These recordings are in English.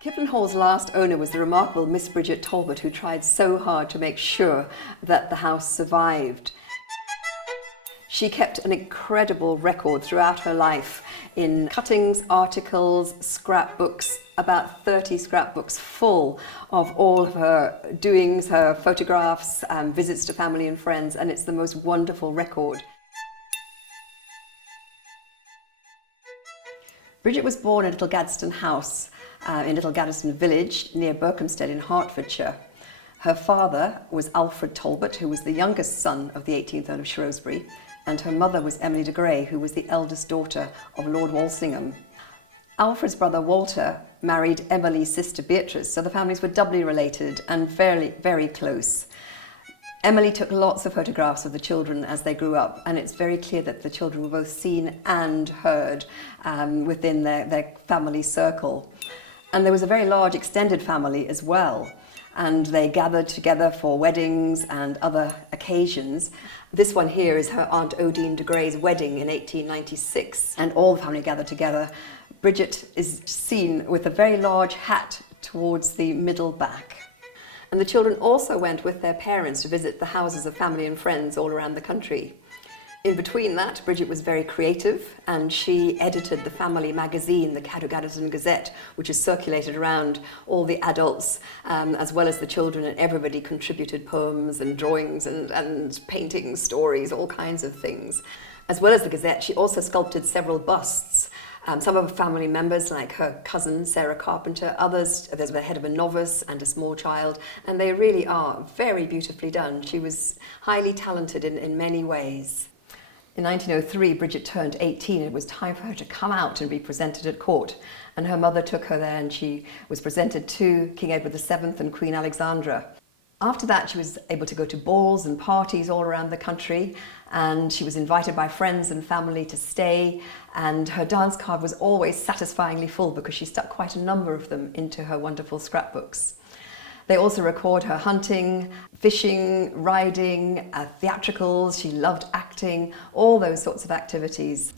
Kipling Hall's last owner was the remarkable Miss Bridget Talbot, who tried so hard to make sure that the house survived. She kept an incredible record throughout her life in cuttings, articles, scrapbooks, about 30 scrapbooks full of all of her doings, her photographs, visits to family and friends, and it's the most wonderful record. Bridget was born in Little Gadsden House in Little Gadsden Village near Berkhamsted in Hertfordshire. Her father was Alfred Talbot, who was the youngest son of the 18th Earl of Shrewsbury, and her mother was Emily de Grey, who was the eldest daughter of Lord Walsingham. Alfred's brother Walter married Emily's sister Beatrice, so the families were doubly related and very close. Emily took lots of photographs of the children as they grew up, and it's very clear that the children were both seen and heard within their family circle. And there was a very large extended family as well, and they gathered together for weddings and other occasions. This one here is her Aunt Odine de Grey's wedding in 1896, and all the family gathered together. Bridget is seen with a very large hat towards the middle back. And the children also went with their parents to visit the houses of family and friends all around the country. In between that, Bridget was very creative, and she edited the family magazine, the Cadw Gaddesden Gazette, which is circulated around all the adults as well as the children, and everybody contributed poems and drawings and paintings, stories, all kinds of things. As well as the Gazette, she also sculpted several busts. Some of her family members, like her cousin Sarah Carpenter, others, there's the head of a novice and a small child, and they really are very beautifully done. She was highly talented in many ways. In 1903, Bridget turned 18, and it was time for her to come out and be presented at court. And her mother took her there, and she was presented to King Edward VII and Queen Alexandra. After that, she was able to go to balls and parties all around the country, and she was invited by friends and family to stay, and her dance card was always satisfyingly full because she stuck quite a number of them into her wonderful scrapbooks. They also record her hunting, fishing, riding, theatricals. She loved acting, all those sorts of activities.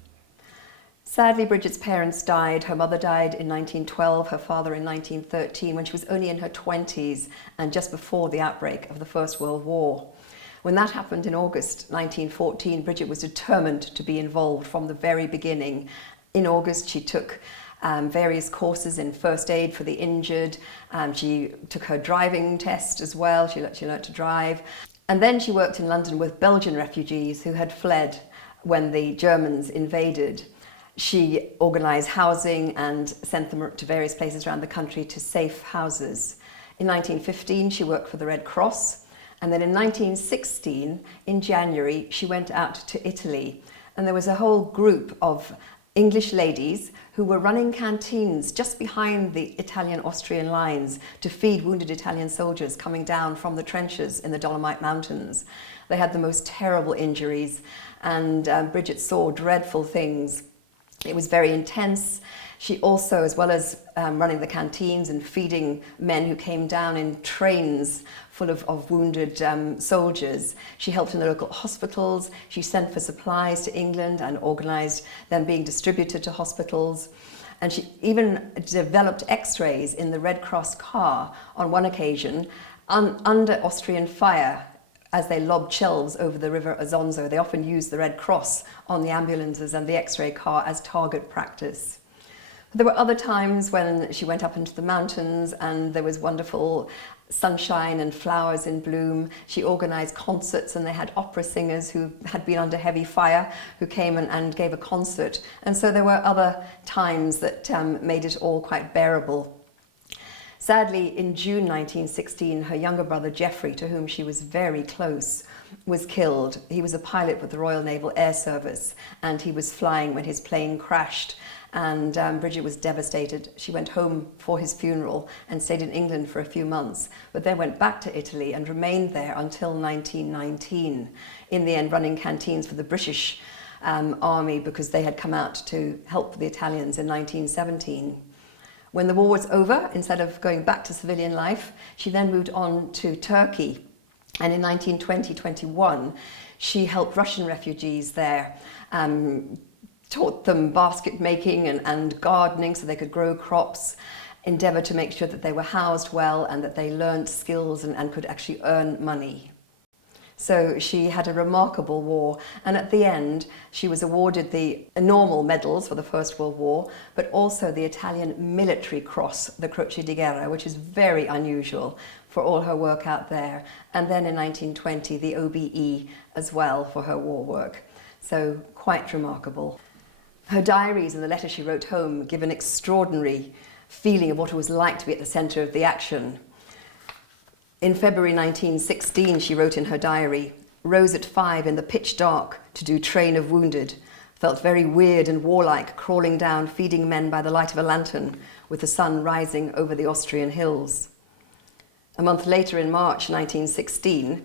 Sadly, Bridget's parents died. Her mother died in 1912, her father in 1913, when she was only in her 20s and just before the outbreak of the First World War. When that happened in August 1914, Bridget was determined to be involved from the very beginning. In August, she took various courses in first aid for the injured. She took her driving test as well. She learned to drive. And then she worked in London with Belgian refugees who had fled when the Germans invaded. She organised housing and sent them to various places around the country to safe houses. In 1915, she worked for the Red Cross. And then in 1916, in January, she went out to Italy. And there was a whole group of English ladies who were running canteens just behind the Italian-Austrian lines to feed wounded Italian soldiers coming down from the trenches in the Dolomite Mountains. They had the most terrible injuries, and Bridget saw dreadful things. It was very intense. She also, as well as running the canteens and feeding men who came down in trains full of wounded soldiers, she helped in the local hospitals. She sent for supplies to England and organised them being distributed to hospitals. And she even developed X-rays in the Red Cross car on one occasion under Austrian fire. As they lobbed shells over the river Isonzo, they often used the Red Cross on the ambulances and the X-ray car as target practice. There were other times when she went up into the mountains and there was wonderful sunshine and flowers in bloom. She organised concerts, and they had opera singers who had been under heavy fire who came and gave a concert. And so there were other times that made it all quite bearable. Sadly, in June 1916, her younger brother Geoffrey, to whom she was very close, was killed. He was a pilot with the Royal Naval Air Service, and he was flying when his plane crashed. And Bridget was devastated. She went home for his funeral and stayed in England for a few months, but then went back to Italy and remained there until 1919, in the end running canteens for the British army because they had come out to help the Italians in 1917. When the war was over, instead of going back to civilian life, she then moved on to Turkey. And in 1920-21, she helped Russian refugees there, taught them basket making and gardening so they could grow crops. endeavoured to make sure that they were housed well and that they learned skills and could actually earn money. So she had a remarkable war, and at the end she was awarded the normal medals for the First World War, but also the Italian Military Cross, the Croce di Guerra, which is very unusual for all her work out there. And then in 1920 the OBE as well for her war work. So quite remarkable. Her diaries and the letters she wrote home give an extraordinary feeling of what it was like to be at the centre of the action. In February 1916, she wrote in her diary, "Rose at 5 in the pitch dark to do train of wounded. Felt very weird and warlike crawling down, feeding men by the light of a lantern, with the sun rising over the Austrian hills." A month later, in March 1916,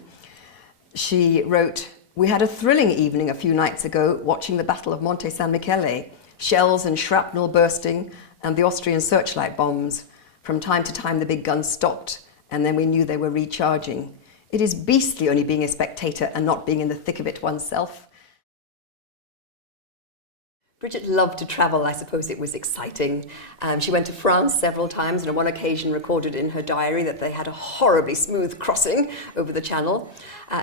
she wrote, "We had a thrilling evening a few nights ago, watching the Battle of Monte San Michele. Shells and shrapnel bursting, and the Austrian searchlight bombs. From time to time the big guns stopped, and then we knew they were recharging. It is beastly only being a spectator and not being in the thick of it oneself." Bridget loved to travel. I suppose it was exciting. She went to France several times, and on one occasion recorded in her diary that they had a horribly smooth crossing over the Channel.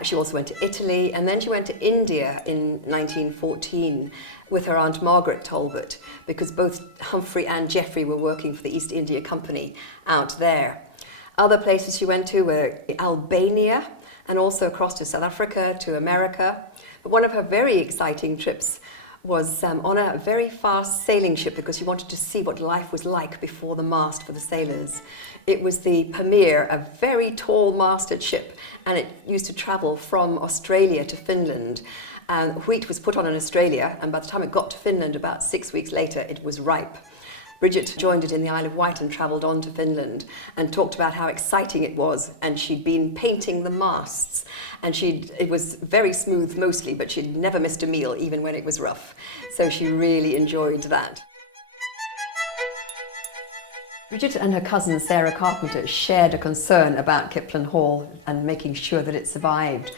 She also went to Italy, and then she went to India in 1914 with her Aunt Margaret Talbot, because both Humphrey and Geoffrey were working for the East India Company out there. Other places she went to were Albania, and also across to South Africa, to America. But one of her very exciting trips was on a very fast sailing ship, because she wanted to see what life was like before the mast for the sailors. It was the Pamir, a very tall masted ship, and it used to travel from Australia to Finland. Wheat was put on in Australia, and by the time it got to Finland, about 6 weeks later, it was ripe. Bridget joined it in the Isle of Wight and travelled on to Finland and talked about how exciting it was, and she'd been painting the masts, and it was very smooth mostly, but she'd never missed a meal even when it was rough. So she really enjoyed that. Bridget and her cousin Sarah Carpenter shared a concern about Kipling Hall and making sure that it survived.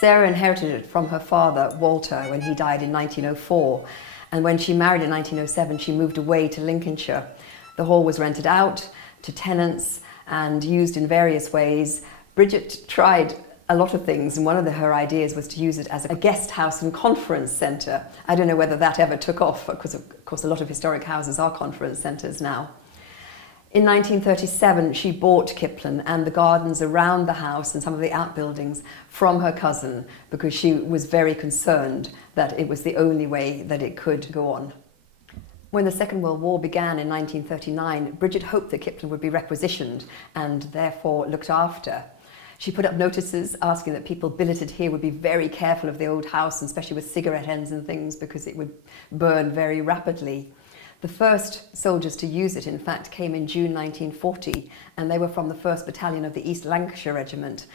Sarah inherited it from her father, Walter, when he died in 1904. And when she married in 1907, she moved away to Lincolnshire. The hall was rented out to tenants and used in various ways. Bridget tried a lot of things, and one of her ideas was to use it as a guest house and conference centre. I don't know whether that ever took off, because of course a lot of historic houses are conference centres now. In 1937, she bought Kipling and the gardens around the house and some of the outbuildings from her cousin, because she was very concerned that it was the only way that it could go on. When the Second World War began in 1939, Bridget hoped that Kipling would be requisitioned and therefore looked after. She put up notices asking that people billeted here would be very careful of the old house, and especially with cigarette ends and things, because it would burn very rapidly. The first soldiers to use it, in fact, came in June 1940, and they were from the 1st Battalion of the East Lancashire Regiment.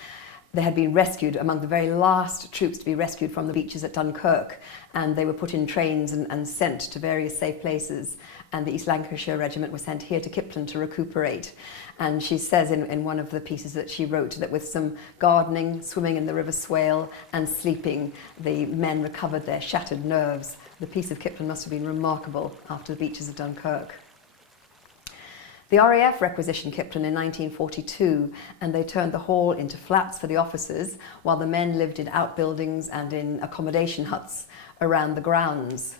They had been rescued, among the very last troops to be rescued from the beaches at Dunkirk, and they were put in trains and sent to various safe places. And the East Lancashire Regiment was sent here to Kipling to recuperate. And she says in one of the pieces that she wrote that with some gardening, swimming in the River Swale, and sleeping, the men recovered their shattered nerves. The piece of Kipling must have been remarkable after the beaches of Dunkirk. The RAF requisitioned Kipling in 1942, and they turned the hall into flats for the officers, while the men lived in outbuildings and in accommodation huts around the grounds.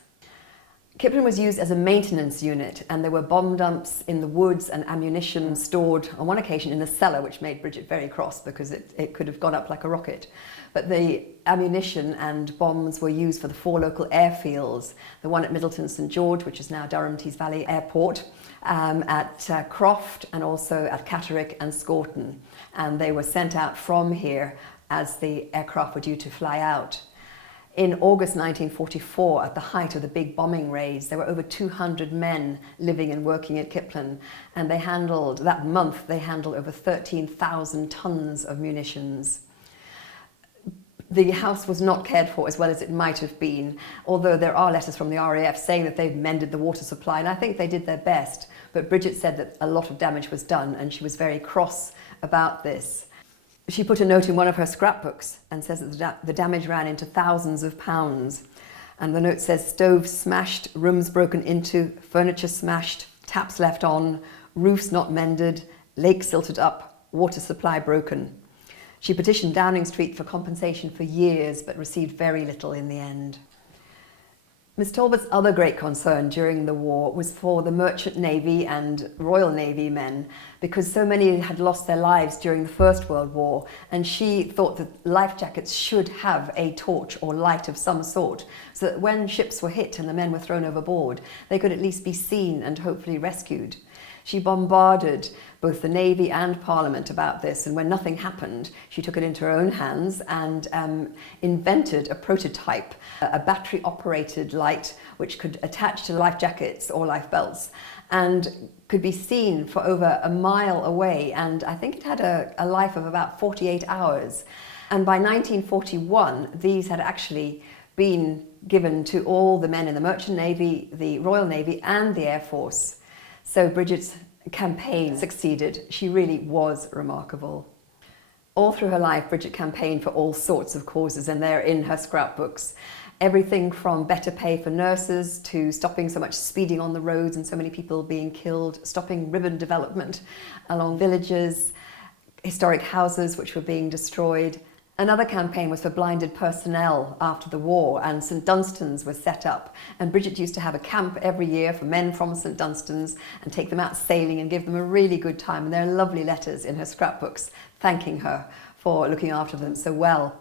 Kipling was used as a maintenance unit, and there were bomb dumps in the woods and ammunition stored on one occasion in the cellar, which made Bridget very cross because it could have gone up like a rocket. But the ammunition and bombs were used for the 4 local airfields, the one at Middleton St George, which is now Durham Tees Valley Airport, at Croft, and also at Catterick and Scorton. And they were sent out from here as the aircraft were due to fly out. In August 1944, at the height of the big bombing raids, there were over 200 men living and working at Kipling, and that month they handled over 13,000 tons of munitions. The house was not cared for as well as it might have been, although there are letters from the RAF saying that they've mended the water supply, and I think they did their best. But Bridget said that a lot of damage was done, and she was very cross about this. She put a note in one of her scrapbooks and says that the damage ran into thousands of pounds. And the note says, "Stoves smashed, rooms broken into, furniture smashed, taps left on, roofs not mended, lakes silted up, water supply broken. She petitioned Downing Street for compensation for years, but received very little in the end. Miss Talbot's other great concern during the war was for the Merchant Navy and Royal Navy men, because so many had lost their lives during the First World War, and she thought that life jackets should have a torch or light of some sort, so that when ships were hit and the men were thrown overboard, they could at least be seen and hopefully rescued. She bombarded both the Navy and Parliament about this, and when nothing happened, she took it into her own hands and invented a prototype, a battery-operated light which could attach to life jackets or life belts and could be seen for over a mile away, and I think it had a life of about 48 hours. And by 1941, these had actually been given to all the men in the Merchant Navy, the Royal Navy and the Air Force. So Bridget's campaign succeeded. She really was remarkable. All through her life, Bridget campaigned for all sorts of causes, and they're in her scrapbooks. Everything from better pay for nurses to stopping so much speeding on the roads and so many people being killed, stopping ribbon development along villages, historic houses which were being destroyed. Another campaign was for blinded personnel after the war, and St Dunstan's was set up, and Bridget used to have a camp every year for men from St Dunstan's and take them out sailing and give them a really good time, and there are lovely letters in her scrapbooks thanking her for looking after them so well.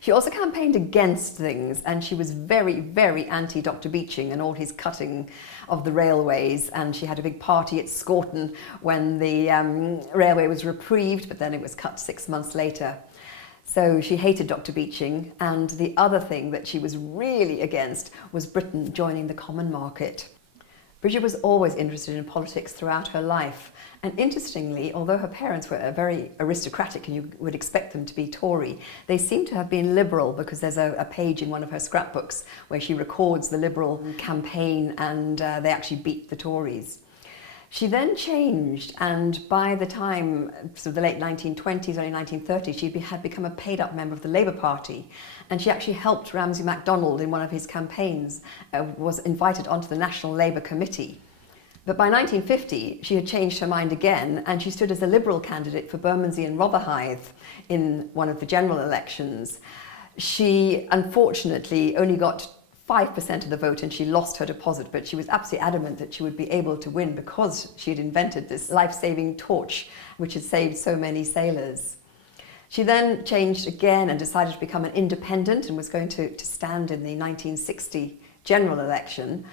She also campaigned against things, and she was very, very anti-Dr. Beeching and all his cutting of the railways, and she had a big party at Scorton when the railway was reprieved, but then it was cut 6 months later. So she hated Dr. Beeching, and the other thing that she was really against was Britain joining the common market. Bridget was always interested in politics throughout her life, and interestingly, although her parents were very aristocratic and you would expect them to be Tory, they seem to have been liberal, because there's a page in one of her scrapbooks where she records the Liberal campaign, and they actually beat the Tories. She then changed, and by the time, the late 1920s, early 1930s, she had become a paid-up member of the Labour Party, and she actually helped Ramsay MacDonald in one of his campaigns, was invited onto the National Labour Committee. But by 1950, she had changed her mind again, and she stood as a Liberal candidate for Bermondsey and Rotherhithe in one of the general elections. She, unfortunately, only got 5% of the vote, and she lost her deposit, but she was absolutely adamant that she would be able to win because she had invented this life-saving torch which had saved so many sailors. She then changed again and decided to become an independent and was going to stand in the 1960 general election.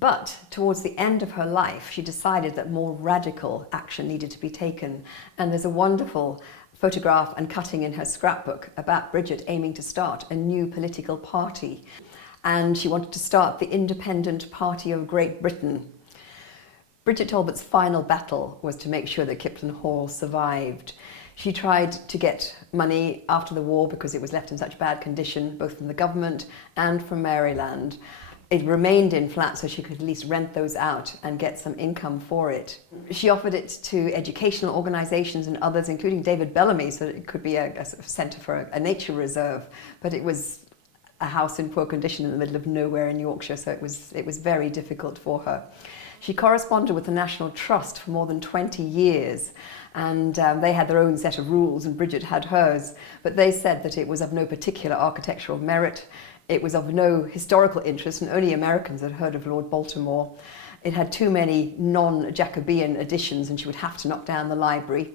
But towards the end of her life, she decided that more radical action needed to be taken, and there's a wonderful photograph and cutting in her scrapbook about Bridget aiming to start a new political party. And she wanted to start the Independent Party of Great Britain. Bridget Talbot's final battle was to make sure that Kipling Hall survived. She tried to get money after the war because it was left in such bad condition, both from the government and from Maryland. It remained in flats so she could at least rent those out and get some income for it. She offered it to educational organisations and others, including David Bellamy, so that it could be a centre for a nature reserve. But it was a house in poor condition in the middle of nowhere in Yorkshire, so it was very difficult for her. She corresponded with the National Trust for more than 20 years, and they had their own set of rules, and Bridget had hers, but they said that it was of no particular architectural merit, it was of no historical interest, and only Americans had heard of Lord Baltimore. It had too many non-Jacobean additions, and she would have to knock down the library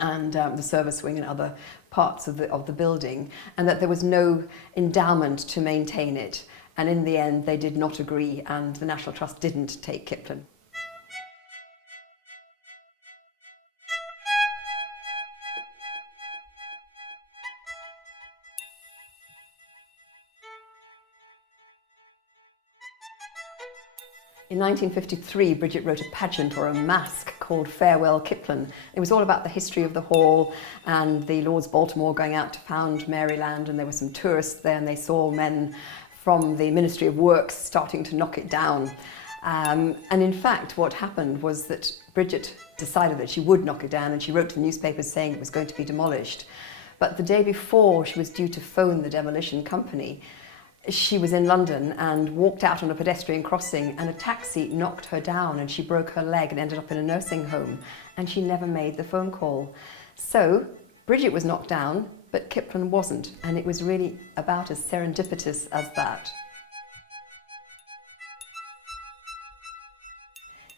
and the service wing and other parts of the building, and that there was no endowment to maintain it. And in the end, they did not agree, and the National Trust didn't take Kipling. In 1953, Bridget wrote a pageant or a masque called Farewell Kipling. It was all about the history of the hall and the Lords Baltimore going out to found Maryland, and there were some tourists there, and they saw men from the Ministry of Works starting to knock it down. And in fact, what happened was that Bridget decided that she would knock it down, and she wrote to the newspapers saying it was going to be demolished. But the day before she was due to phone the demolition company, She was in London and walked out on a pedestrian crossing, and a taxi knocked her down and she broke her leg and ended up in a nursing home, and she never made the phone call. So Bridget was knocked down, but Kipling wasn't, and it was really about as serendipitous as that.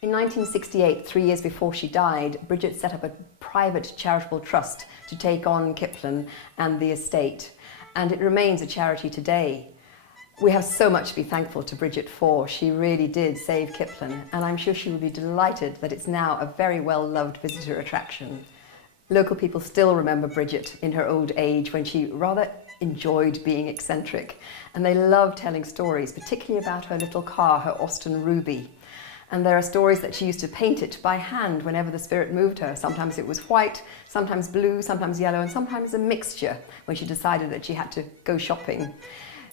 In 1968, 3 years before she died, Bridget set up a private charitable trust to take on Kipling and the estate, and it remains a charity today. We have so much to be thankful to Bridget for. She really did save Kipling, and I'm sure she will be delighted that it's now a very well-loved visitor attraction. Local people still remember Bridget in her old age, when she rather enjoyed being eccentric, and they love telling stories, particularly about her little car, her Austin Ruby. And there are stories that she used to paint it by hand whenever the spirit moved her. Sometimes it was white, sometimes blue, sometimes yellow, and sometimes a mixture when she decided that she had to go shopping.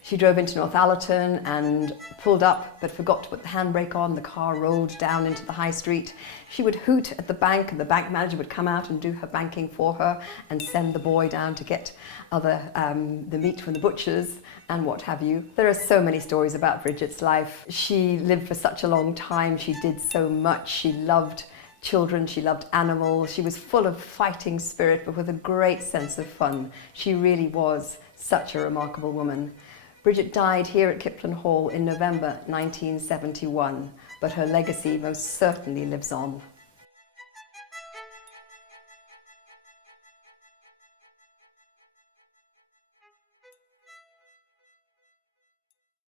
She drove into Northallerton and pulled up, but forgot to put the handbrake on. The car rolled down into the high street. She would hoot at the bank, and the bank manager would come out and do her banking for her and send the boy down to get the meat from the butchers and what have you. There are so many stories about Bridget's life. She lived for such a long time. She did so much. She loved children, she loved animals. She was full of fighting spirit, but with a great sense of fun. She really was such a remarkable woman. Bridget died here at Kipling Hall in November 1971, but her legacy most certainly lives on.